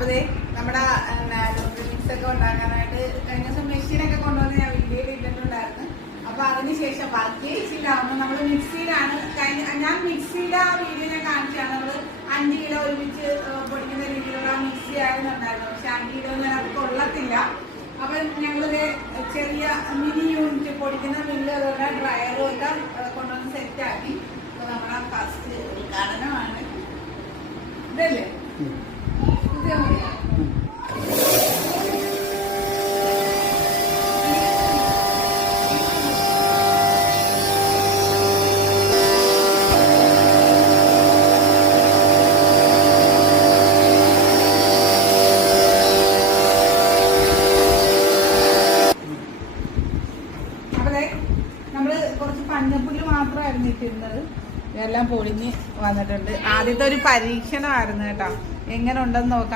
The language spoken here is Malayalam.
അപ്പൊ നമ്മുടെ മിക്സ് ഒക്കെ ഉണ്ടാക്കാനായിട്ട് കഴിഞ്ഞ ദിവസം മെഷീനൊക്കെ കൊണ്ടുവന്ന് ഞാൻ വീഡിയോയിൽ ഇട്ടിട്ടുണ്ടായിരുന്നു. അപ്പൊ അതിനുശേഷം ബാക്കി ഇച്ചില്ലാവുമ്പോൾ നമ്മൾ മിക്സിയിലാണ് ഞാൻ മിക്സിയുടെ ആ വീഡിയോ ഞാൻ കാണിച്ചാണ്. നമ്മള് 5 കിലോ ഒരുമിച്ച് പൊടിക്കുന്ന രീതിയിലുള്ള മിക്സി ആയിരുന്നുണ്ടായിരുന്നു. പക്ഷെ 5 കിലോ ഞാൻ അത് കൊള്ളത്തില്ല. അപ്പൊ ഞങ്ങളൊരു ചെറിയ മിനി യൂണിറ്റ് പൊടിക്കുന്ന മില്ല് അതുപോലെ ഡ്രയറും ഒക്കെ കൊണ്ടുവന്ന് സെറ്റാക്കി. അപ്പൊ നമ്മളെ ഫസ്റ്റ് ഉദ്ഘാടനമാണ് ഇതല്ലേ. നമ്മള് കുറച്ച് പഞ്ഞപ്പുല്ല് മാത്രമായിരുന്നു ഇട്ടിരുന്നത്. ഇതെല്ലാം പൊടിഞ്ഞ് വന്നിട്ടുണ്ട്. ആദ്യത്തെ ഒരു പരീക്ഷണമായിരുന്നു കേട്ടോ, എങ്ങനെ ഉണ്ടെന്ന് നോക്കാം.